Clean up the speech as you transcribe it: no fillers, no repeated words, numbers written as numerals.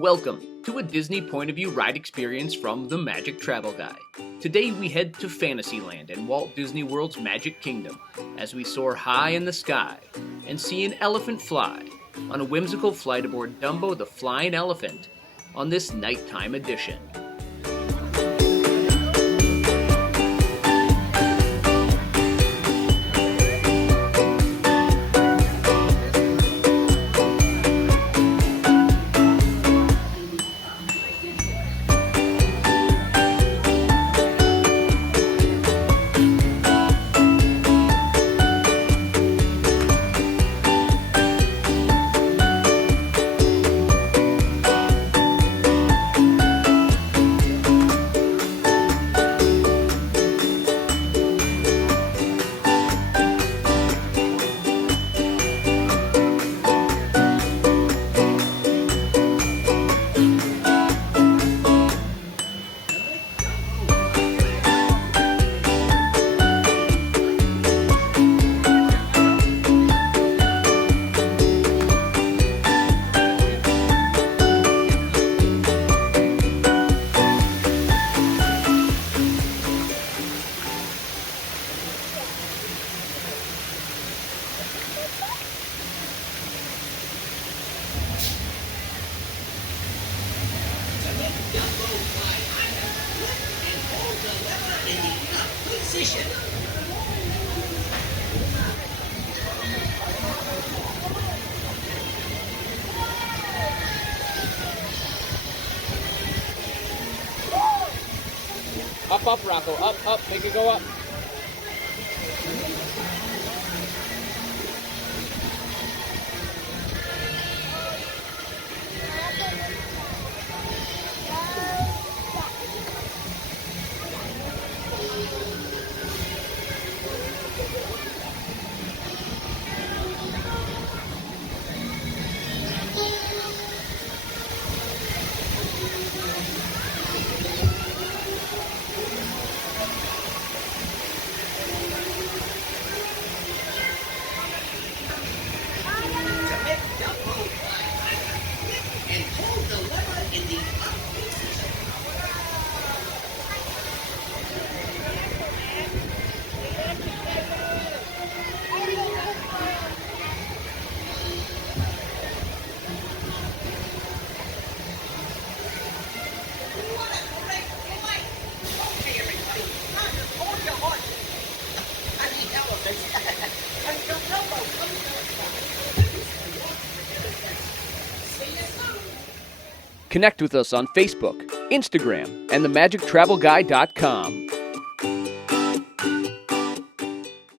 Welcome to a Disney point of view ride experience from the Magic Travel Guy. Today we head to Fantasyland in Walt Disney World's Magic Kingdom as we soar high in the sky and see an elephant fly on a whimsical flight aboard Dumbo the Flying Elephant on this nighttime edition. Up, Rocco, up, make it go up. Connect with us on Facebook, Instagram, and themagictravelguy.com.